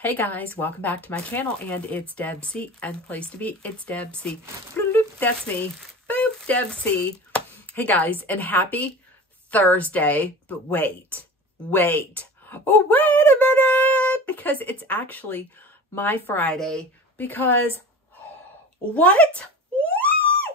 Hey guys, welcome back to my channel, and it's Deb C, and the place to be, it's Deb C. Bloop, bloop, that's me. Boop, Deb C. Hey guys, and happy Thursday, but wait. Oh, wait a minute, because it's actually my Friday, because, what?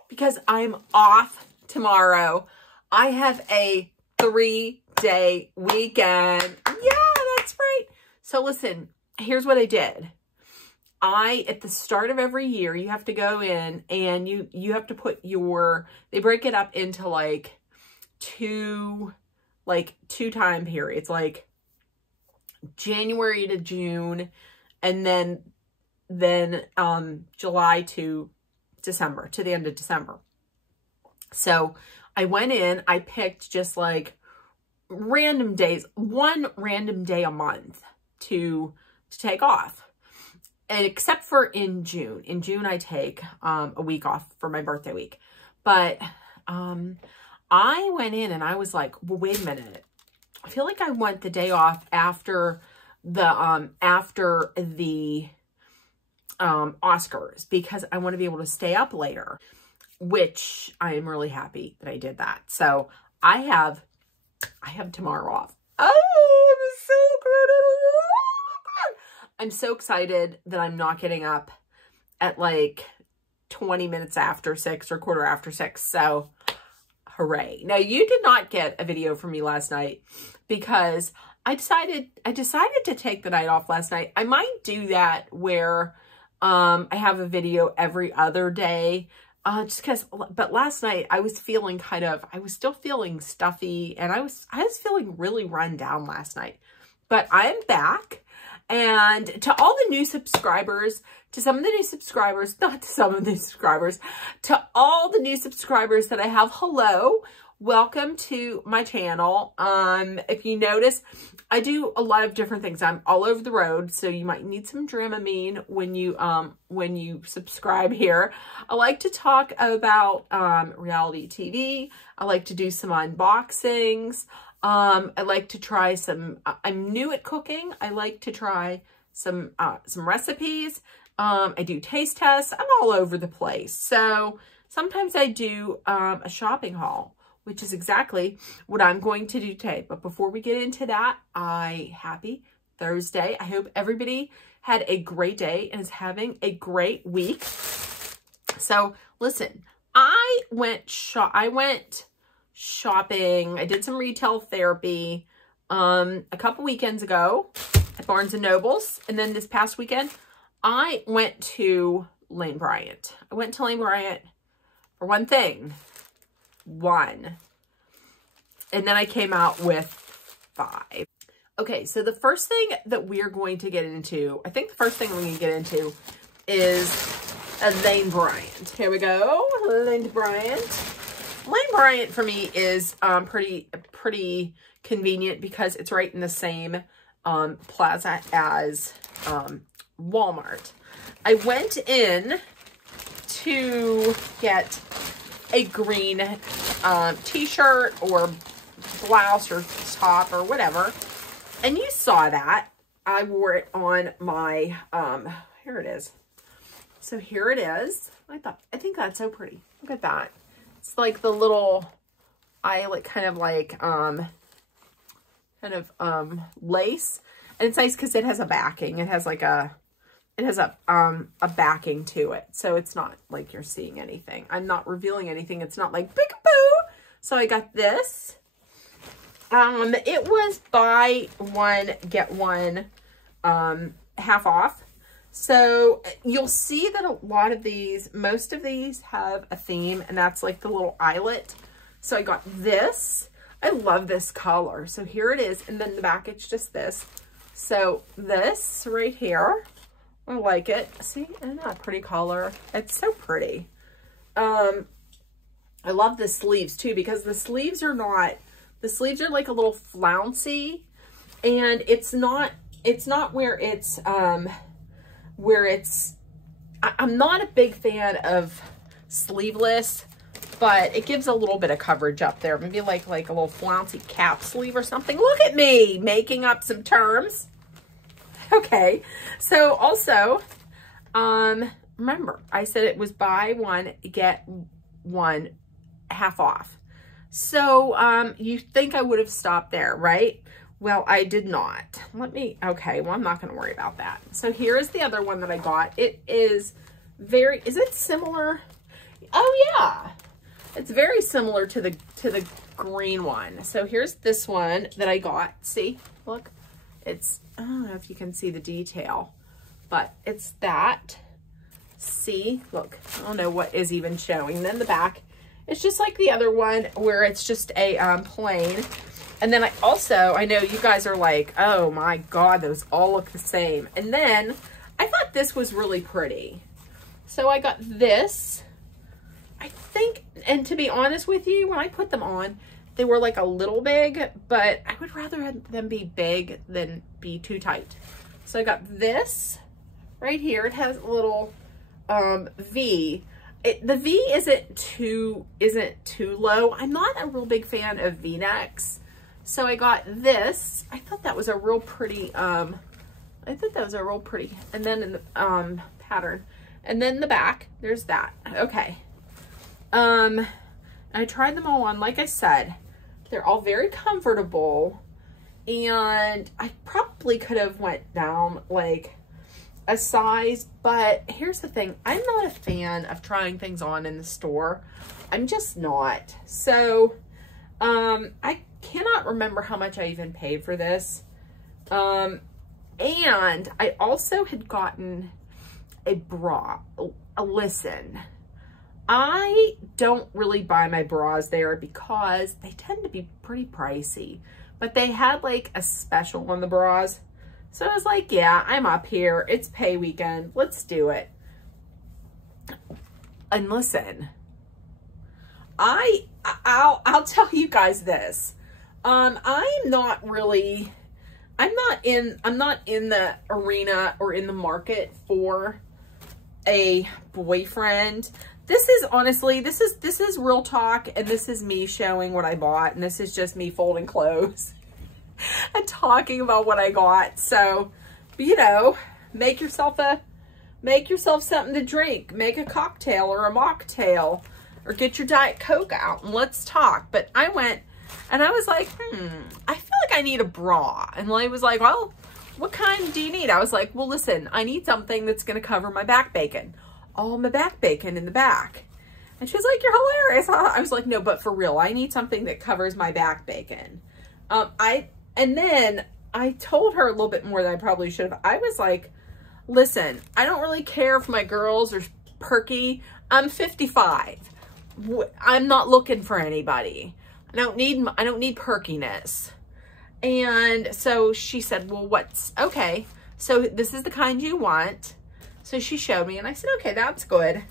Because I'm off tomorrow. I have a 3-day weekend. Yeah, that's right. So listen, here's what I did. At the start of every year, you have to go in and you have to put they break it up into like two time periods, like January to June, and then July to December, to the end of December. So I went in, I picked just like random days, one random day a month to take off. And except for in June. In June, I take a week off for my birthday week. But I went in and I was like, well, wait a minute. I feel like I want the day off after the Oscars, because I want to be able to stay up later, which I am really happy that I did that. So I have tomorrow off. Oh, I'm so excited that I'm not getting up at like 20 minutes after 6 or quarter after 6. So hooray. Now, you did not get a video from me last night because I decided to take the night off last night. I might do that where I have a video every other day. Just because, but last night I was feeling I was still feeling stuffy, and I was feeling really run down last night. But I am back. And to all the new subscribers, to some of the new subscribers, not to some of the subscribers, to all the new subscribers that I have, hello, welcome to my channel. If you notice, I do a lot of different things. I'm all over the road, so you might need some Dramamine when you subscribe here. I like to talk about reality TV. I like to do some unboxings. I like to try I'm new at cooking. I like to try some recipes. I do taste tests. I'm all over the place. So sometimes I do a shopping haul, which is exactly what I'm going to do today. But before we get into that, happy Thursday. I hope everybody had a great day and is having a great week. So listen, I went shopping. I did some retail therapy a couple weekends ago at Barnes & Noble's. And then this past weekend, I went to Lane Bryant. I went to Lane Bryant for one thing. And then I came out with 5. Okay, so the first thing that we're going to get into, I think the first thing we're going to get into is a Lane Bryant. Here we go, Lane Bryant. Lane Bryant for me is pretty convenient because it's right in the same plaza as Walmart. I went in to get a green t-shirt or blouse or top or whatever, and you saw that. I wore it on my, here it is. So here it is. I think that's so pretty. Look at that. It's like the little eyelet kind of lace. And it's nice because it has a backing. It has a backing to it. So it's not like you're seeing anything. I'm not revealing anything. It's not like peekaboo. So I got this. It was buy one, get one, half off. So you'll see that a lot of most of these have a theme, and that's like the little eyelet. So I got this. I love this color. So here it is. And then the back, it's just this. So this right here, I like it. See, isn't that a pretty color? It's so pretty. I love the sleeves too, because the sleeves are like a little flouncy, and it's not where I'm not a big fan of sleeveless, but it gives a little bit of coverage up there. Maybe like a little flouncy cap sleeve or something. Look at me making up some terms. Okay. So also, remember I said it was buy one, get one half off. So, you think I would have stopped there, right? Well, I did not. Okay, well, I'm not going to worry about that. So here is the other one that I got. It is is it similar? Oh yeah. It's very similar to the green one. So here's this one that I got. See, look, I don't know if you can see the detail, but it's that. See, look, I don't know what is even showing. And then the back, it's just like the other one where it's just a plain. And then I know you guys are like, oh my God, those all look the same. And then I thought this was really pretty. So I got this, I think, and to be honest with you, when I put them on, they were like a little big, but I would rather have them be big than be too tight. So I got this right here. It has a little V. The V isn't too low. I'm not a real big fan of V-necks. So I got this. I thought that was a real pretty, and then in the pattern. And then the back, there's that. Okay. I tried them all on. Like I said, they're all very comfortable. And I probably could have went down like a size, but here's the thing. I'm not a fan of trying things on in the store. I'm just not. So, I cannot remember how much I even paid for this. And I also had gotten a bra. Listen, I don't really buy my bras there because they tend to be pretty pricey, but they had like a special on the bras. So I was like, yeah, I'm up here. It's pay weekend. Let's do it. And listen, I'll tell you guys this. I'm not in the arena or in the market for a boyfriend. This is honestly, this is real talk, and this is me showing what I bought, and this is just me folding clothes and talking about what I got. So, you know, make yourself something to drink, make a cocktail or a mocktail, or get your Diet Coke out and let's talk. But I went and I was like, I feel like I need a bra. And Lane was like, well, what kind do you need? I was like, well, listen, I need something that's going to cover my back bacon. All my back bacon in the back. And she was like, you're hilarious. I was like, no, but for real, I need something that covers my back bacon. And then I told her a little bit more than I probably should have. I was like, listen, I don't really care if my girls are perky. I'm 55. I'm not looking for anybody. I don't need perkiness. And so she said, well, okay. So this is the kind you want. So she showed me and I said, okay, that's good.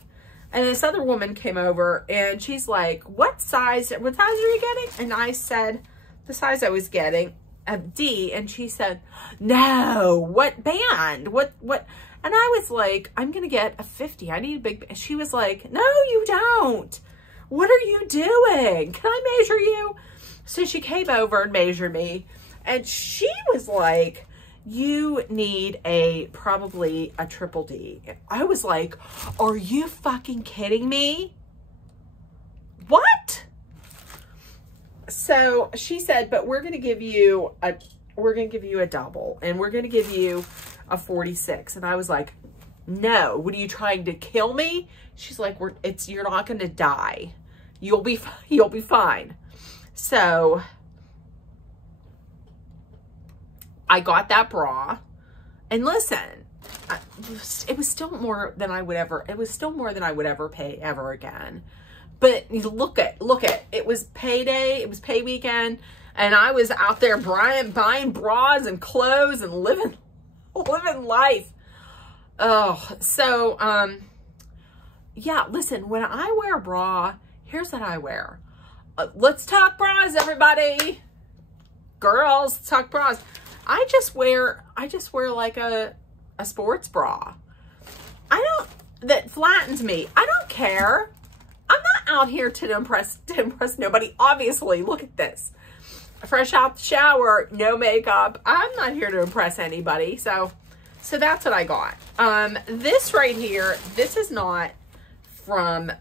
And this other woman came over and she's like, what size are you getting? And I said, the size I was getting, a D. And she said, no, what band? What? And I was like, I'm going to get a 50. I need a big band. She was like, no, you don't. What are you doing? Can I measure you? So she came over and measured me. And she was like, you need probably a triple D. I was like, are you fucking kidding me? What? So she said, but we're going to give you a double, and we're going to give you a 46. And I was like, no, what are you trying to kill me? She's like, you're not going to die. You'll be fine. So I got that bra, and listen, it was still more than I would ever pay ever again. But look at, it was payday, it was pay weekend, and I was out there buying bras and clothes and living life. Oh, so, yeah, listen, when I wear a bra, here's what I wear. Let's talk bras, everybody. Girls, let's talk bras. I just wear like a sports bra. That flattens me. I don't care. I'm not out here to impress nobody. Obviously, look at this. Fresh out the shower, no makeup. I'm not here to impress anybody. So So that's what I got. This right here, this is not from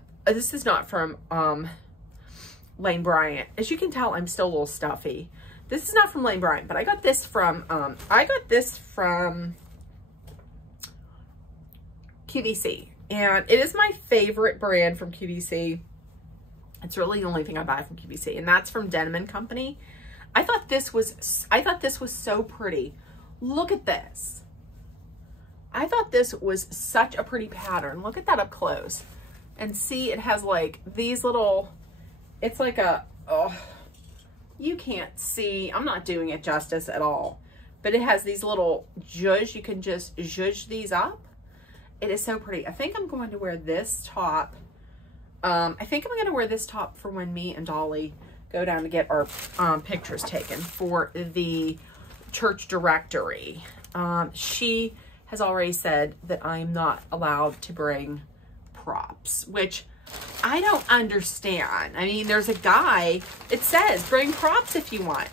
Lane Bryant. As you can tell, I'm still a little stuffy. This is not from Lane Bryant, but I got this from QVC. And it is my favorite brand from QVC. It's really the only thing I buy from QVC, and that's from Denim & Company. I thought this was so pretty. Look at this. I thought this was such a pretty pattern. Look at that up close. And see, it has like these little, it's like a, oh, you can't see. I'm not doing it justice at all. But it has these little zhuzh. You can just zhuzh these up. It is so pretty. I think I'm going to wear this top. I think I'm going to wear this top for when me and Dolly go down to get our pictures taken for the church directory. She has already said that I'm not allowed to bring props, which I don't understand. I mean, there's a guy, it says bring props if you want.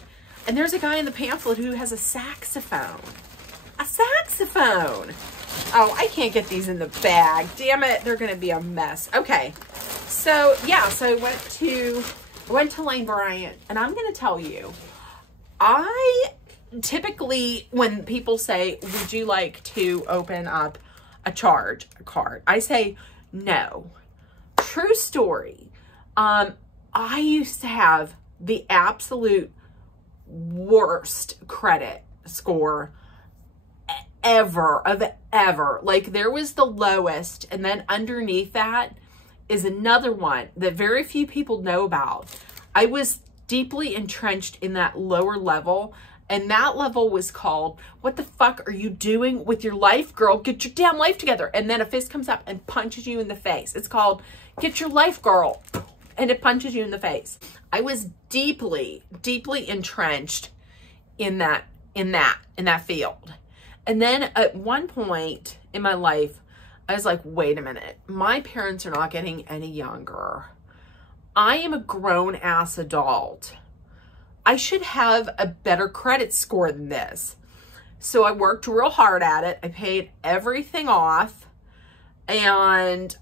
And there's a guy in the pamphlet who has a saxophone. A saxophone. Oh, I can't get these in the bag. Damn it, they're gonna be a mess. Okay, so yeah, so I went to Lane Bryant, and I'm gonna tell you, I typically, when people say, would you like to open up a charge card? I say, no. True story. I used to have the absolute worst credit score ever. Like, there was the lowest, and then underneath that is another one that very few people know about. I was deeply entrenched in that lower level, and that level was called, what the fuck are you doing with your life, girl? Get your damn life together. And then a fist comes up and punches you in the face. It's called, get your life, girl. And it punches you in the face. I was deeply entrenched in that field. And then at one point in my life, I was like, wait a minute, my parents are not getting any younger. I am a grown ass adult. I should have a better credit score than this. So I worked real hard at it. I paid everything off. And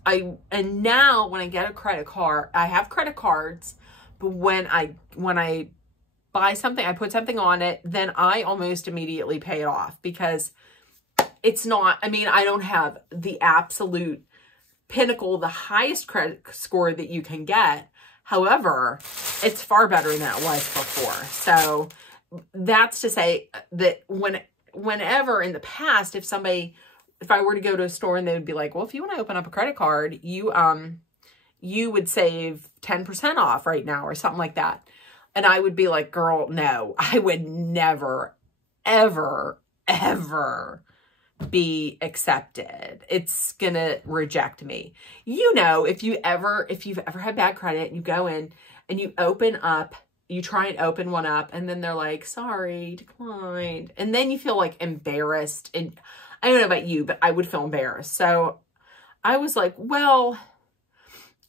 now when I get a credit card, I have credit cards, but when I buy something, I put something on it, then I almost immediately pay it off, because it's not, I mean, I don't have the absolute pinnacle, the highest credit score that you can get. However, it's far better than it was before. So that's to say that whenever in the past, if I were to go to a store and they would be like, well, if you want to open up a credit card, you would save 10% off right now or something like that. And I would be like, girl, no, I would never, ever, ever be accepted. It's gonna reject me. You know, if you've ever had bad credit and you go in and you try and open one up, and then they're like, sorry, declined. And then you feel like embarrassed. And I don't know about you, but I would feel embarrassed. So I was like, well,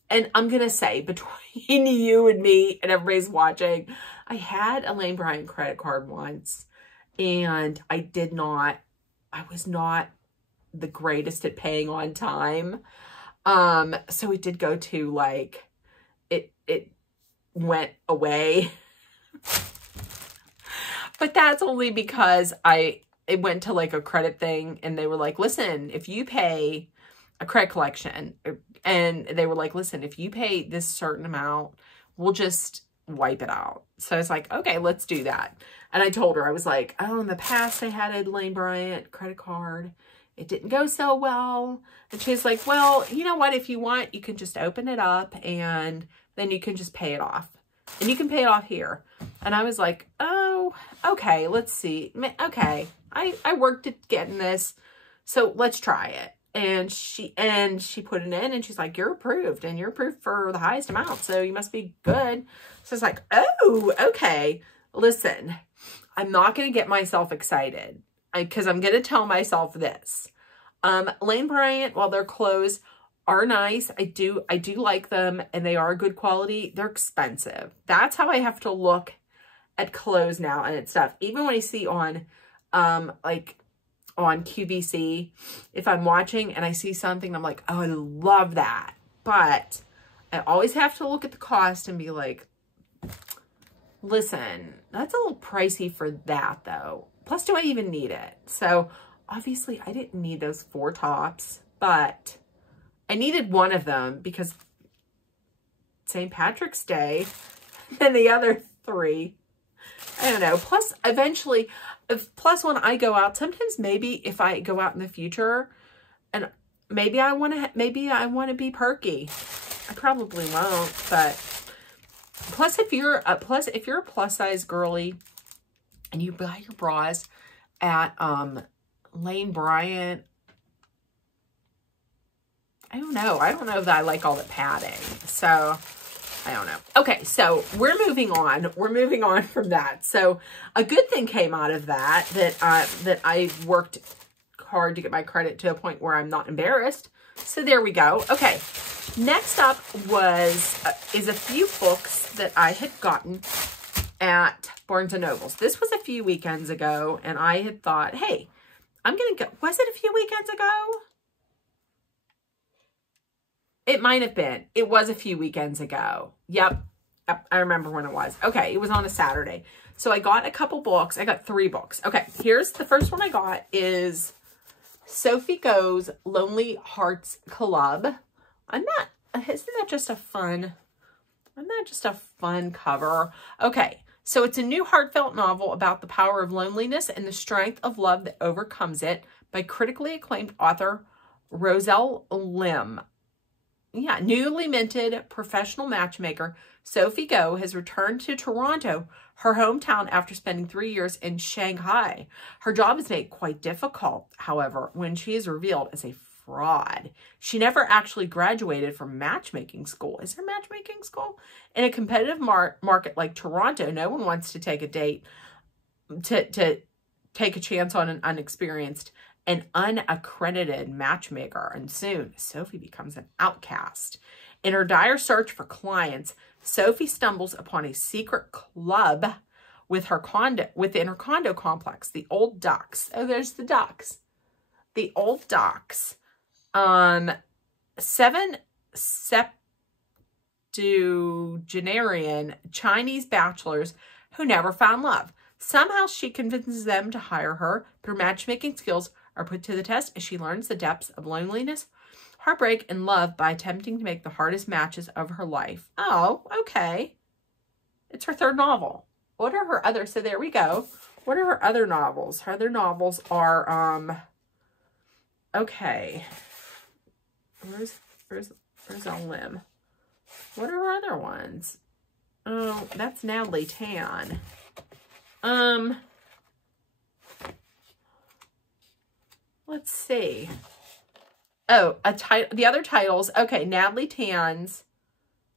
and I'm going to say, between you and me and everybody's watching, I had a Lane Bryant credit card once, and I was not the greatest at paying on time. So it did go to, like, it went away. But that's only because it went to like a credit thing, and they were like, listen, if you pay a credit collection, and they were like, listen, if you pay this certain amount, we'll just wipe it out. So I was like, okay, let's do that. And I told her, I was like, oh, in the past I had a Lane Bryant credit card. It didn't go so well. And she's like, well, you know what? If you want, you can just open it up, and then you can just pay it off. And you can pay it off here. And I was like, oh, okay, let's see. Okay, I worked at getting this, so let's try it. And she put it in, and she's like, you're approved, and you're approved for the highest amount, so you must be good. So it's like, oh, okay. Listen, I'm not going to get myself excited, because I'm going to tell myself this. Lane Bryant, while their clothes are nice, I do like them, and they are good quality, they're expensive. That's how I have to look at clothes now and at stuff. Even when I see on, like, on QVC. If I'm watching and I see something, I'm like, oh, I love that. But I always have to look at the cost and be like, listen, that's a little pricey for that though. Plus, do I even need it? So obviously I didn't need those 4 tops, but I needed one of them because St. Patrick's Day and the other 3, I don't know. Plus eventually, plus when I go out, sometimes maybe if I go out in the future and maybe I want to be perky. I probably won't, but plus if you're a plus size girly and you buy your bras at Lane Bryant, I don't know that I like all the padding. So I don't know. Okay, so we're moving on. We're moving on from that. So a good thing came out of that I worked hard to get my credit to a point where I'm not embarrassed. So there we go. Okay. Next up is a few books that I had gotten at Barnes & Noble's. This was a few weekends ago, and I had thought, hey, I'm going to go. Was it a few weekends ago? It might have been. It was a few weekends ago. Yep. I remember when it was. Okay, it was on a Saturday. So I got a couple books. I got 3 books. Okay, here's the first one I got is Sophie Go's Lonely Hearts Club. Isn't that just a fun cover? Okay, so it's a new heartfelt novel about the power of loneliness and the strength of love that overcomes it by critically acclaimed author Roselle Lim. Yeah, newly minted professional matchmaker Sophie Go has returned to Toronto, her hometown, after spending 3 years in Shanghai. Her job is made quite difficult, however, when she is revealed as a fraud. She never actually graduated from matchmaking school. Is there matchmaking school? In a competitive market like Toronto, no one wants to take a date, to take a chance on an unexperienced and unaccredited matchmaker. And soon, Sophie becomes an outcast. In her dire search for clients, Sophie stumbles upon a secret club within her condo complex, the Old Ducks. Oh, there's the Ducks. The Old Ducks. 7 septuagenarian Chinese bachelors who never found love. Somehow she convinces them to hire her, but her matchmaking skills are put to the test as she learns the depths of loneliness, heartbreak, and love by attempting to make the hardest matches of her life. Oh, okay. It's her 3rd novel. What are her other? So there we go. What are her other novels? Her other novels are, okay. Where's Lim? What are her other ones? Oh, that's Natalie Tan. Let's see. Oh, the other titles. Okay, Natalie Tan's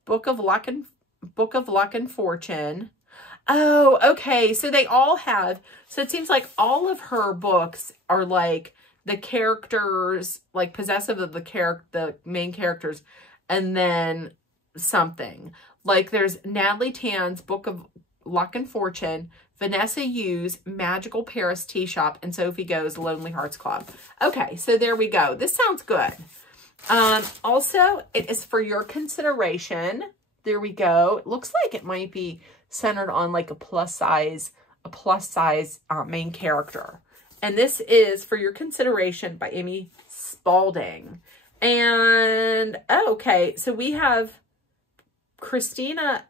Book of Luck and Fortune. Oh, okay. So they all have. So it seems like all of her books are like the characters, like possessive of the main characters, and then something. Like there's Natalie Tan's Book of Luck and Fortune, Vanessa Yu's Magical Paris Tea Shop, and Sophie Go's Lonely Hearts Club. Okay, so there we go. This sounds good. Also, it is for your consideration. There we go. It looks like it might be centered on like a plus size main character. And this is For Your Consideration by Amy Spalding. And, okay, so we have Christina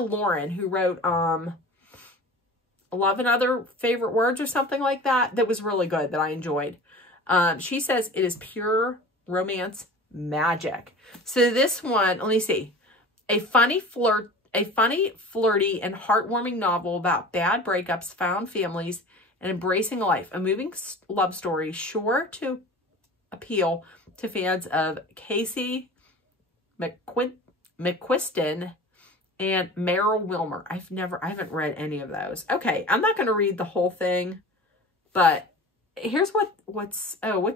Lauren, who wrote Love and Other Favorite Words or something like that. That was really good, that I enjoyed. She says it is pure romance magic. So this one, let me see. A funny, flirty, and heartwarming novel about bad breakups, found families, and embracing life. A moving love story sure to appeal to fans of Casey McQuiston and Meryl Wilmer. I haven't read any of those. Okay, I'm not going to read the whole thing, but here's what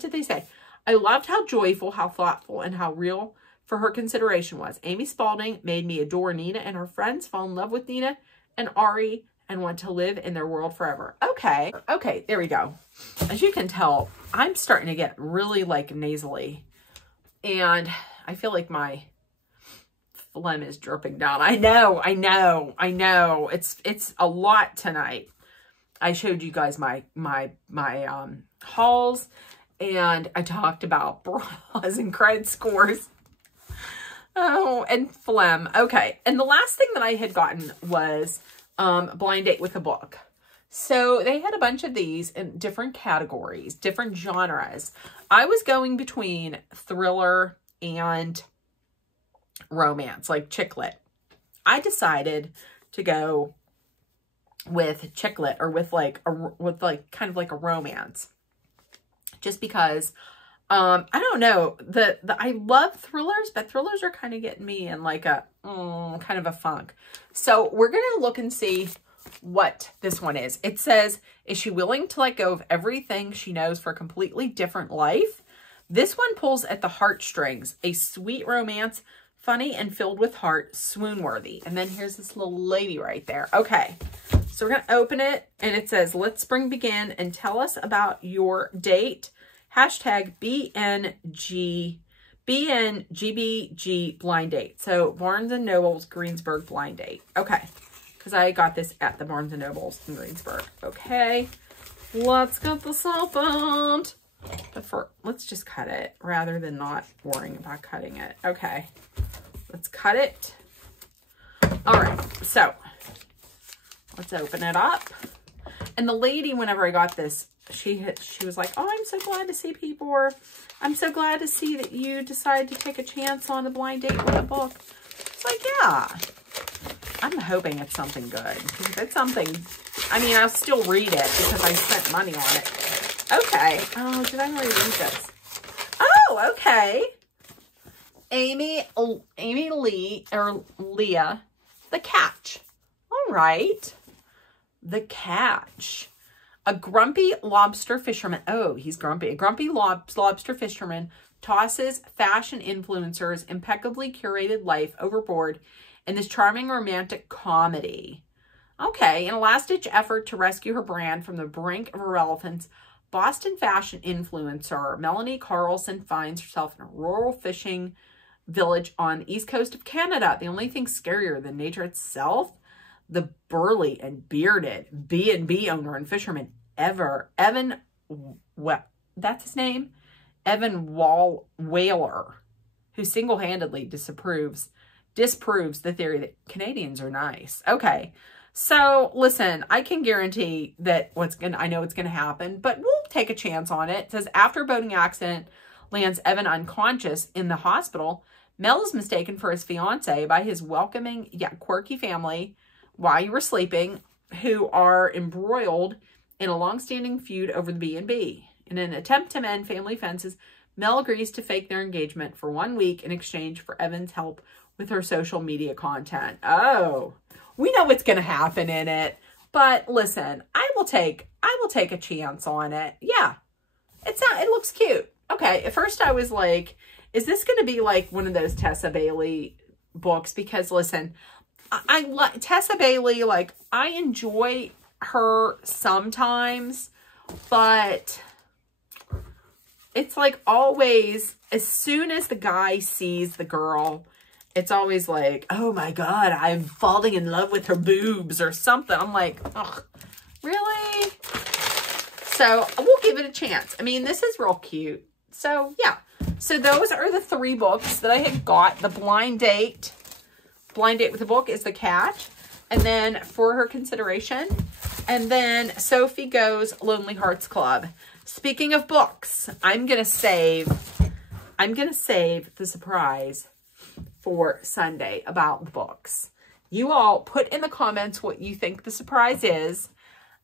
did they say? I loved how joyful, how thoughtful, and how real For Her Consideration was. Amy Spalding made me adore Nina and her friends, fall in love with Nina and Ari, and want to live in their world forever. Okay. Okay, there we go. As you can tell, I'm starting to get really like nasally, and I feel like my phlegm is dripping down. I know. It's a lot tonight. I showed you guys my hauls, and I talked about bras and credit scores. Oh, and phlegm. Okay. And the last thing that I had gotten was blind date with a book. So they had a bunch of these in different categories, different genres. I was going between thriller and romance, like chick lit. I decided to go with chick lit, or with kind of like a romance, just because I don't know, I love thrillers, but thrillers are kind of getting me in like a kind of a funk. So we're gonna look and see what this one is. It says, is she willing to let go of everything she knows for a completely different life? This one pulls at the heartstrings. A sweet romance, funny and filled with heart, swoon worthy. And then here's this little lady right there. Okay, so we're gonna open it, and it says, let spring begin and tell us about your date. Hashtag BNGBG blind date. So Barnes & Noble's Greensburg blind date. Okay, because I got this at the Barnes & Noble's in Greensburg. Okay, let's get this opened. But let's just cut it rather than not worrying about cutting it. Okay, let's cut it. All right, so let's open it up. And the lady, whenever I got this, she was like, oh, I'm so glad to see people, or I'm so glad to see that you decided to take a chance on a blind date with a book. It's like, yeah, I'm hoping it's something good. Because if it's something, I mean, I'll still read it because I spent money on it. Okay. Oh, did I already read this? Oh, okay. Amy Lee, or Leah, The Catch. All right. The Catch. A grumpy lobster fisherman. Oh, he's grumpy. A grumpy lobster fisherman tosses fashion influencers' impeccably curated life overboard in this charming romantic comedy. Okay, in a last-ditch effort to rescue her brand from the brink of irrelevance, Boston fashion influencer Melanie Carlson finds herself in a rural fishing village on the east coast of Canada. The only thing scarier than nature itself, the burly and bearded B&B owner and fisherman Evan, that's his name, Evan Whaler, who single-handedly disproves the theory that Canadians are nice. Okay, so listen, I can guarantee that I know what's gonna happen, but we'll take a chance on it. It says, after a boating accident lands Evan unconscious in the hospital, Mel is mistaken for his fiance by his welcoming yet quirky family while you were sleeping, who are embroiled in a long-standing feud over the B&B. In an attempt to mend family fences, Mel agrees to fake their engagement for 1 week in exchange for Evan's help with her social media content. Oh, we know what's going to happen in it, but listen, I will take a chance on it. Yeah, it looks cute. Okay, at first I was like, is this going to be like one of those Tessa Bailey books? Because listen, I like Tessa Bailey, like I enjoy her sometimes, but it's like always, as soon as the guy sees the girl, it's always like, oh my God, I'm falling in love with her boobs or something. I'm like, ugh, really? So we'll give it a chance. I mean, this is real cute. So yeah, so those are the 3 books that I had got. The blind date with a book is The Catch. And then For Her Consideration. And then Sophie Goes Lonely Hearts Club. Speaking of books, I'm going to save the surprise for Sunday about the books. You all put in the comments what you think the surprise is,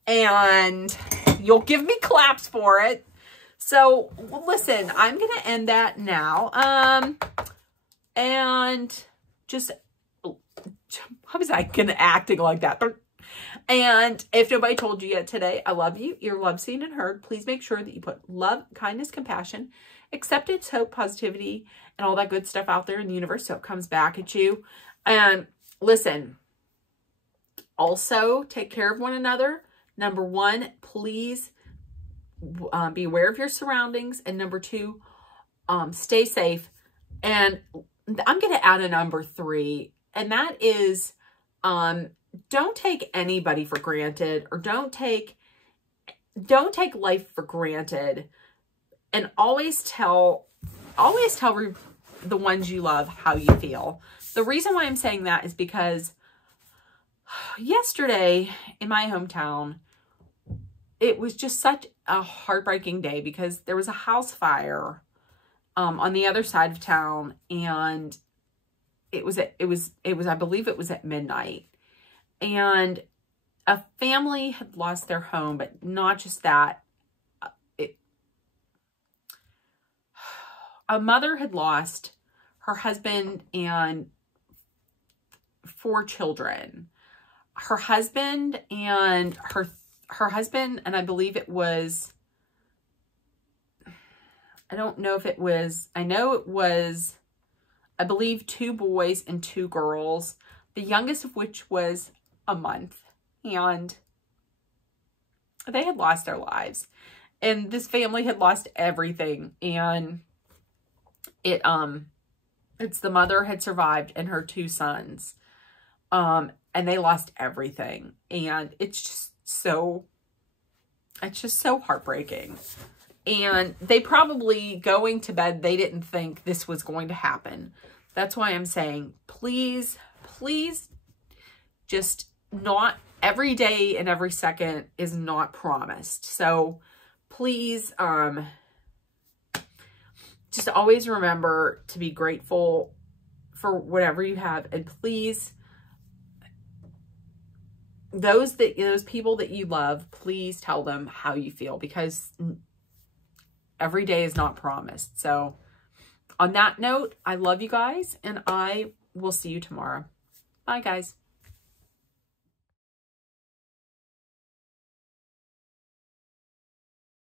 and you'll give me claps for it. So listen, I'm going to end that now. And just, how was I going to acting like that? And if nobody told you yet today, I love you. You're loved, seen, and heard. Please make sure that you put love, kindness, compassion, acceptance, hope, positivity, and all that good stuff out there in the universe so it comes back at you. And listen, Also, take care of one another. Number one, please be aware of your surroundings. And number two, stay safe. And I'm going to add a number 3, and that is, don't take anybody for granted, or don't take life for granted, and always tell the ones you love how you feel. The reason why I'm saying that is because yesterday in my hometown, it was just such a heartbreaking day because there was a house fire on the other side of town, and it was I believe it was at midnight, and a family had lost their home. But not just that, a mother had lost her husband and 4 children. Her husband and her husband, and I believe it was, I don't know if it was, I know it was, I believe 2 boys and 2 girls, the youngest of which was a month, and they had lost their lives, and this family had lost everything. And it's the mother had survived and her 2 sons, and they lost everything, and it's just so heartbreaking. And they probably, going to bed, they didn't think this was going to happen. That's why I'm saying, please, please, just not every day and every second is not promised. So please, just always remember to be grateful for whatever you have. And please, those people that you love, please tell them how you feel, because every day is not promised. So on that note, I love you guys, and I will see you tomorrow. Bye, guys.